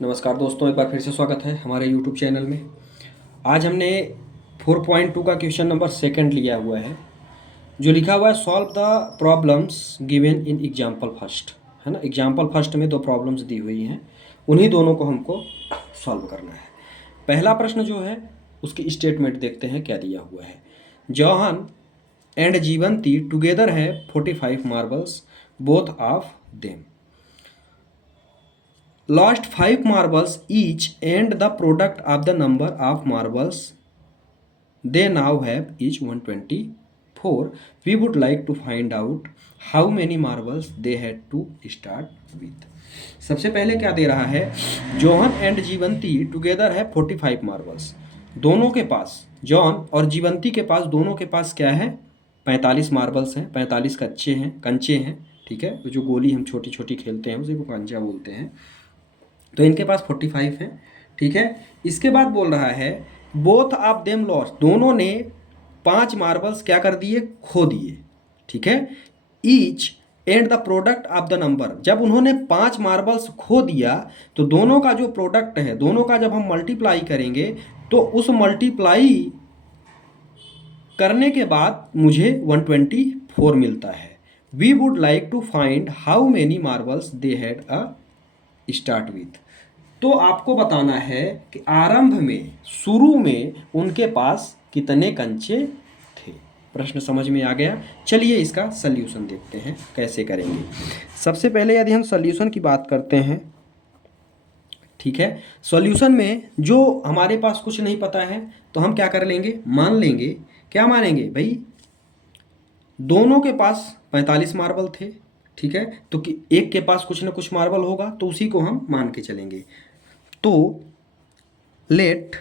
नमस्कार दोस्तों, एक बार फिर से स्वागत है हमारे YouTube चैनल में। आज हमने 4.2 का क्वेश्चन नंबर सेकंड लिया हुआ है, जो लिखा हुआ है solve the problems given in example first, है ना। एग्जाम्पल फर्स्ट में दो प्रॉब्लम्स दी हुई हैं, उन्हीं दोनों को हमको सॉल्व करना है। पहला प्रश्न जो है उसकी स्टेटमेंट देखते हैं क्या दिया हुआ है। जॉहन एंड जीवंती टुगेदर है 45 marbles, both of them lost 5 marbles each and the product of the number of marbles they now have is 124. We would like to find out how many marbles they had to start with. सबसे पहले क्या दे रहा है, John and जीवंती together है 45 marbles. दोनों के पास, John और जीवंती के पास, दोनों के पास क्या है, 45 मार्बल्स हैं। 45 कंचे हैं, ठीक है। जो गोली हम छोटी छोटी खेलते हैं उसे को कंचा बोलते हैं। तो इनके पास 45 है, ठीक है। इसके बाद बोल रहा है बोथ ऑफ देम लॉस्ट, दोनों ने 5 मार्बल्स क्या कर दिए, खो दिए, ठीक है। Each and the product of the number, जब उन्होंने 5 मार्बल्स खो दिया तो दोनों का जो प्रोडक्ट है, दोनों का जब हम मल्टीप्लाई करेंगे तो उस मल्टीप्लाई करने के बाद मुझे 124 मिलता है। We would like to find how many marbles they had a start with. तो आपको बताना है कि आरंभ में, शुरू में उनके पास कितने कंचे थे। प्रश्न समझ में आ गया। चलिए इसका सल्यूशन देखते हैं कैसे करेंगे। सबसे पहले यदि हम सल्यूशन की बात करते हैं, ठीक है, सॉल्यूशन में जो हमारे पास कुछ नहीं पता है तो हम क्या कर लेंगे, मान लेंगे। क्या मानेंगे भाई, दोनों के पास 45 मार्बल थे, ठीक है, तो कि एक के पास कुछ ना कुछ मार्बल होगा तो उसी को हम मान के चलेंगे। तो let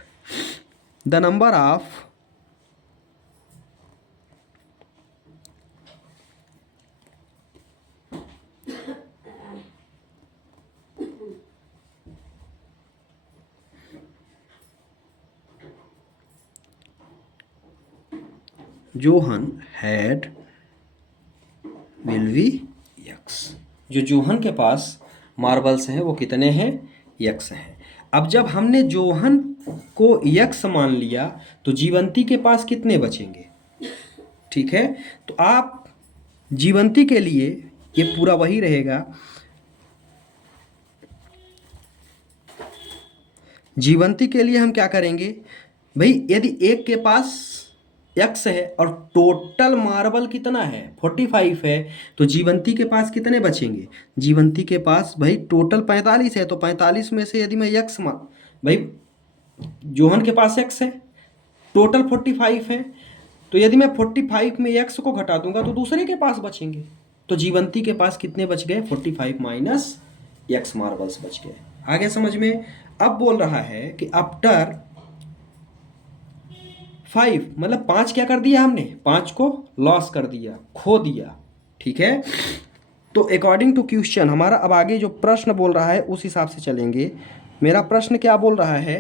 the number of Johan had will be x. जो जोहन के पास मार्बल्स हैं वो कितने हैं, यक्स हैं। अब जब हमने जोहन को यक्स मान लिया तो जीवंती के पास कितने बचेंगे, ठीक है। तो आप जीवंती के लिए ये पूरा वही रहेगा, जीवंती के लिए हम क्या करेंगे भाई, यदि एक के पास एक्स है और टोटल मार्बल कितना है 45 है, तो जीवंती के पास कितने बचेंगे, जीवंती के पास भाई टोटल 45 है, तो 45 में से यदि मैं एक्स मान, भाई जोहन के पास एक्स है, टोटल 45 है, तो यदि मैं 45 में एक्स को घटा दूंगा तो दूसरे के पास बचेंगे। तो जीवंती के पास कितने बच गए, 45 माइनस एक्स मार्बल्स बच गए। आगे समझ में। अब बोल रहा है कि आफ्टर 5, मतलब 5 क्या कर दिया हमने, 5 को लॉस कर दिया, खो दिया, ठीक है। तो अकॉर्डिंग टू क्वेश्चन हमारा अब आगे जो प्रश्न बोल रहा है उस हिसाब से चलेंगे। मेरा प्रश्न क्या बोल रहा है,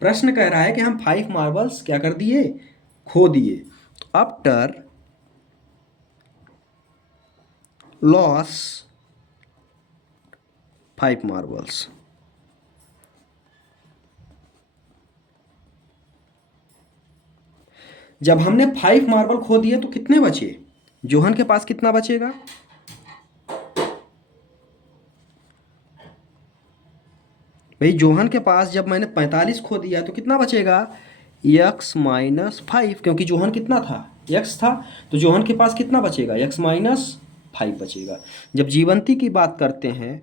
प्रश्न कह रहा है कि हम 5 मार्बल्स क्या कर दिए, खो दिए। तो आफ्टर लॉस 5 मार्बल्स, जब हमने 5 मार्बल खो दिए तो कितने बचे, जोहन के पास कितना बचेगा, भाई जोहन के पास जब मैंने 45 खो दिया तो कितना बचेगा, x माइनस 5, क्योंकि जोहन कितना था, x था, तो जोहन के पास कितना बचेगा, x माइनस 5 बचेगा। जब जीवंती की बात करते हैं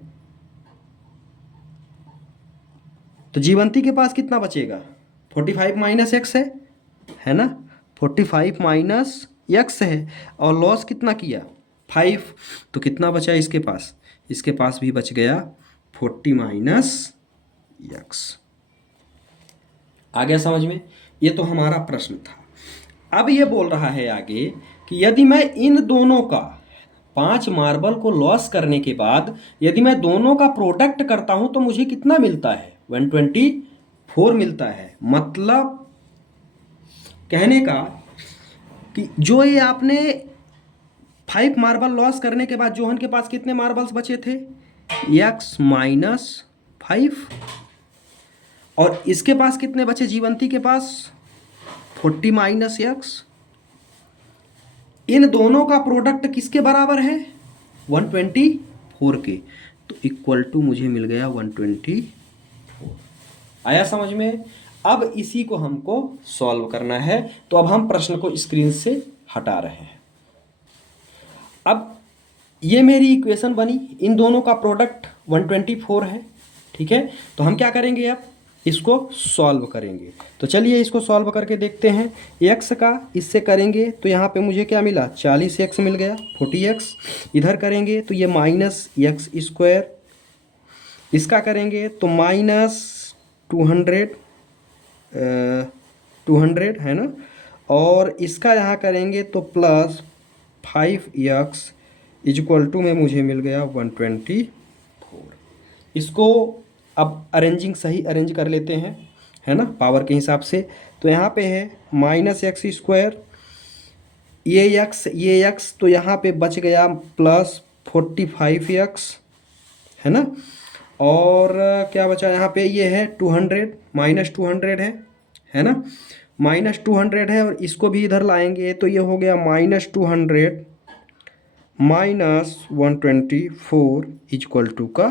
तो जीवंती के पास कितना बचेगा, 45 माइनस एक्स है ना, 45 माइनस एक्स है, और लॉस कितना किया 5, तो कितना बचा इसके पास, इसके पास भी बच गया 40 माइनस एक्स। आ गया समझ में। ये तो हमारा प्रश्न था। अब ये बोल रहा है आगे कि यदि मैं इन दोनों का 5 मार्बल को लॉस करने के बाद यदि मैं दोनों का प्रोडक्ट करता हूं तो मुझे कितना मिलता है, 124 मिलता है। मतलब कहने का कि जो ये आपने 5 मार्बल लॉस करने के बाद जोहन के पास कितने मार्बल्स बचे थे, x माइनस 5 और इसके पास कितने बचे, जीवंती के पास 40 माइनस एक्स। इन दोनों का प्रोडक्ट किसके बराबर है, 124 के, तो इक्वल टू मुझे मिल गया 124। आया समझ में। अब इसी को हमको सॉल्व करना है, तो अब हम प्रश्न को स्क्रीन से हटा रहे हैं। अब ये मेरी इक्वेशन बनी, इन दोनों का प्रोडक्ट 124 है, ठीक है। तो हम क्या करेंगे, अब इसको सॉल्व करेंगे। तो चलिए इसको सॉल्व करके देखते हैं। x का इससे करेंगे तो यहाँ पे मुझे क्या मिला, 40x मिल गया, 40x। इधर करेंगे तो ये माइनस एक्स स्क्वायर, इसका करेंगे तो माइनस 200 है ना, और इसका यहाँ करेंगे तो प्लस 5x इक्वल टू में मुझे मिल गया 124। इसको अब अरेंजिंग सही अरेंज कर लेते हैं, है ना, पावर के हिसाब से। तो यहाँ पे है माइनस एक्स स्क्वायर, ये एक्स तो यहाँ पे बच गया प्लस 45x, है ना। और क्या बचा यहाँ पे, ये है 200 माइनस 200 है ना, माइनस 200 है, और इसको भी इधर लाएंगे तो ये हो गया माइनस 200 माइनस 124 इक्वल टू का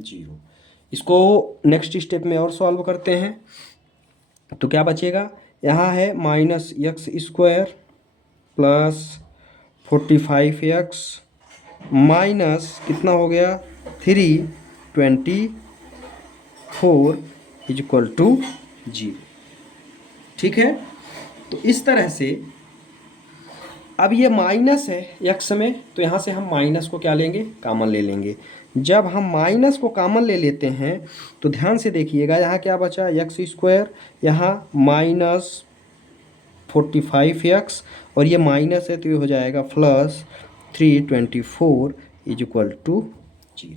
0। इसको नेक्स्ट स्टेप में और सॉल्व करते हैं। तो क्या बचेगा, यहाँ है minus x square plus 45x minus कितना हो गया 324 इक्वल टू 0, ठीक है। तो इस तरह से अब ये माइनस है x में, तो यहाँ से हम माइनस को क्या लेंगे, कॉमन ले लेंगे। जब हम माइनस को कॉमन ले लेते हैं तो ध्यान से देखिएगा, यहाँ क्या बचा, एक्स स्क्वायर, यहाँ माइनस 45x, और ये माइनस है तो ये हो जाएगा प्लस 324 इक्वल टू 0।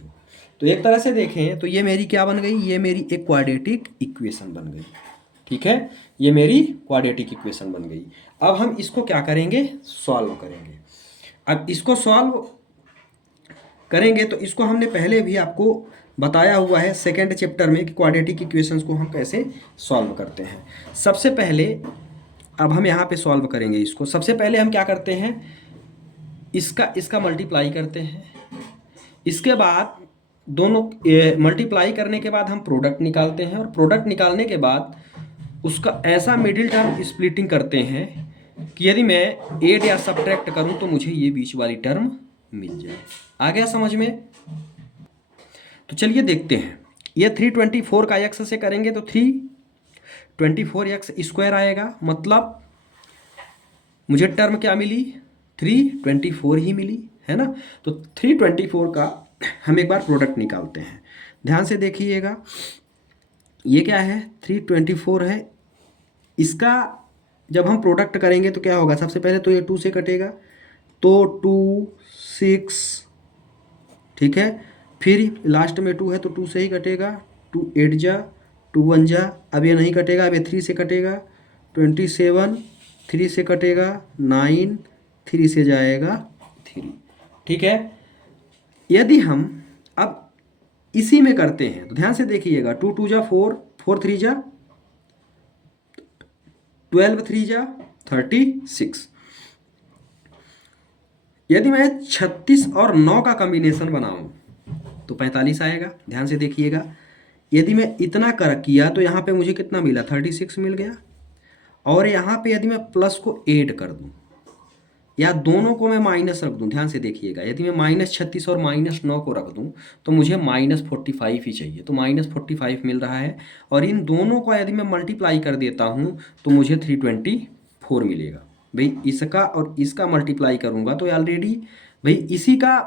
तो एक तरह से देखें तो ये मेरी क्या बन गई, ये मेरी एक क्वाड्रेटिक इक्वेशन बन गई, ठीक है। ये मेरी क्वाड्रेटिक इक्वेशन बन गई। अब हम इसको क्या करेंगे, सॉल्व करेंगे। अब इसको सॉल्व करेंगे तो इसको हमने पहले भी आपको बताया हुआ है सेकेंड चैप्टर में कि क्वाड्रेटिक इक्वेशंस को हम कैसे सॉल्व करते हैं। सबसे पहले अब हम यहाँ पे सॉल्व करेंगे इसको। सबसे पहले हम क्या करते हैं, इसका मल्टीप्लाई करते हैं, इसके बाद दोनों मल्टीप्लाई करने के बाद हम प्रोडक्ट निकालते हैं, और प्रोडक्ट निकालने के बाद उसका ऐसा मिडिल टर्म स्प्लिटिंग करते हैं कि यदि मैं ऐड या सब्ट्रैक्ट करूं तो मुझे ये बीच वाली टर्म मिल जाए। आ गया समझ में। तो चलिए देखते हैं, ये 324 का x से करेंगे तो 324x स्क्वायर आएगा, मतलब मुझे टर्म क्या मिली, 324 ही मिली, है ना। तो 324 का हम एक बार प्रोडक्ट निकालते हैं। ध्यान से देखिएगा, ये क्या है, 324 है, इसका जब हम प्रोडक्ट करेंगे तो क्या होगा, सबसे पहले तो ये 2 से कटेगा तो 2 6, ठीक है। फिर लास्ट में 2 है तो 2 से ही कटेगा, 2 8 जा, 2 1 जा, अब ये नहीं कटेगा, अब ये 3 से कटेगा, 27, 3 से कटेगा 9, 3 से जाएगा 3, ठीक है। यदि हम अब इसी में करते हैं तो ध्यान से देखिएगा, 2 2 जा 4, 4 3 जा 12, 3 जा 36। यदि मैं 36 और 9 का कॉम्बिनेशन बनाऊं तो 45 आएगा। ध्यान से देखिएगा, यदि मैं इतना किया तो यहाँ पे मुझे कितना मिला, 36 मिल गया। और यहाँ पे यदि मैं प्लस को ऐड कर दूं या दोनों को मैं माइनस रख दूं, ध्यान से देखिएगा, यदि मैं -36 और -9 को रख दूं तो मुझे -45 ही चाहिए, तो -45 मिल रहा है। और इन दोनों को यदि मैं मल्टीप्लाई कर देता हूं तो मुझे 324 मिलेगा। भाई इसका और इसका मल्टीप्लाई करूंगा तो ऑलरेडी भाई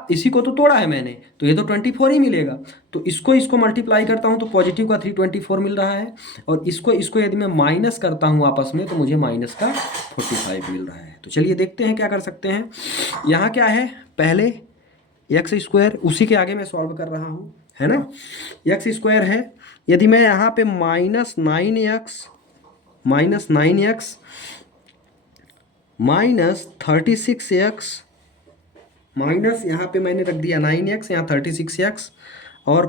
इसी को तो तोड़ा है मैंने, तो ये तो 24 ही मिलेगा। तो इसको मल्टीप्लाई करता हूँ तो पॉजिटिव का 324 मिल रहा है, और इसको यदि मैं माइनस करता हूँ आपस में तो मुझे माइनस का 45 मिल रहा है। तो चलिए देखते हैं क्या कर सकते हैं। यहाँ क्या है, पहले एक्स स्क्वायर, उसी के आगे मैं सॉल्व कर रहा हूँ, है ना। एक्स स्क्वायर है, यदि मैं यहाँ पे -9x माइनस 36x माइनस यहाँ पे मैंने रख दिया 9x, यहाँ 36x, और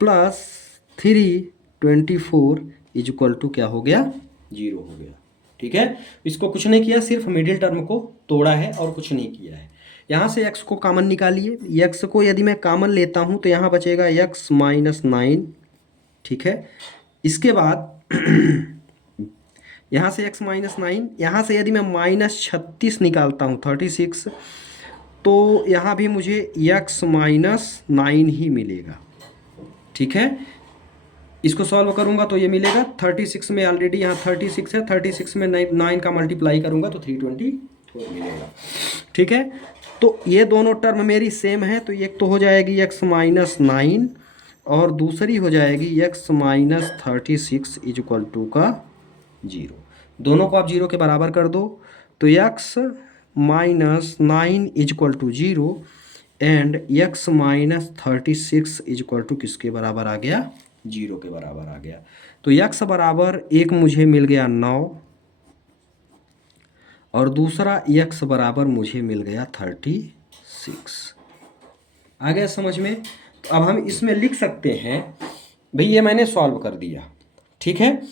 प्लस 324 इज इक्वल टू क्या हो गया, 0 हो गया। ठीक है, इसको कुछ नहीं किया, सिर्फ मिडिल टर्म को तोड़ा है और कुछ नहीं किया है। यहाँ से x को कॉमन निकालिए, x को यदि मैं कॉमन लेता हूँ तो यहाँ बचेगा x माइनस 9। ठीक है, इसके बाद यहाँ से x माइनस 9, यहाँ से यदि मैं -36 निकालता हूँ 36, तो यहाँ भी मुझे x माइनस 9 ही मिलेगा। ठीक है, इसको सॉल्व करूंगा तो ये मिलेगा 36 में, ऑलरेडी यहाँ 36 है, 36 में 9 का मल्टीप्लाई करूंगा तो 324 मिलेगा। ठीक है, तो ये दोनों टर्म मेरी सेम है, तो एक तो हो जाएगी x माइनस 9 और दूसरी हो जाएगी x minus 36 is equal to का 0। दोनों को आप 0 के बराबर कर दो तो x minus 9 is equal to 0 and x minus 36 is equal to किसके बराबर आ गया, 0 के बराबर आ गया। तो x बराबर एक मुझे मिल गया 9 और दूसरा x बराबर मुझे मिल गया 36। आ गया समझ में? तो अब हम इसमें लिख सकते हैं, भाई ये मैंने सॉल्व कर दिया। ठीक है,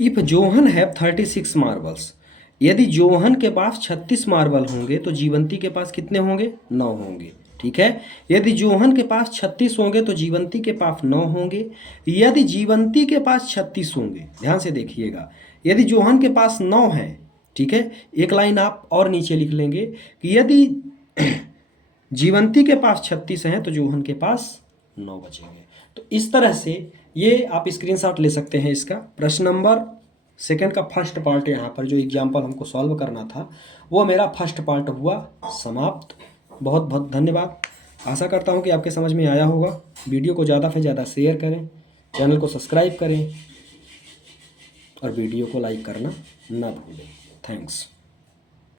इफ जोहन हैव 36 मार्बल्स, यदि जोहन के पास 36 मार्बल होंगे तो जीवंती के पास कितने होंगे, 9 होंगे। ठीक है, यदि जोहन के पास 36 होंगे तो जीवंती के पास 9 होंगे। यदि जीवंती के पास 36 होंगे, ध्यान से देखिएगा, यदि जोहन के पास 9 है, ठीक है, एक लाइन आप और नीचे लिख लेंगे कि यदि जीवंती के पास 36 हैं तो जोहन के पास 9 बचेंगे। तो इस तरह से ये आप स्क्रीनशॉट ले सकते हैं। इसका प्रश्न नंबर 2 का फर्स्ट पार्ट यहाँ पर जो एग्जाम्पल हमको सॉल्व करना था वो मेरा फर्स्ट पार्ट हुआ समाप्त। बहुत बहुत धन्यवाद। आशा करता हूँ कि आपके समझ में आया होगा। वीडियो को ज़्यादा से ज़्यादा शेयर करें, चैनल को सब्सक्राइब करें और वीडियो को लाइक करना ना भूलें। थैंक्स।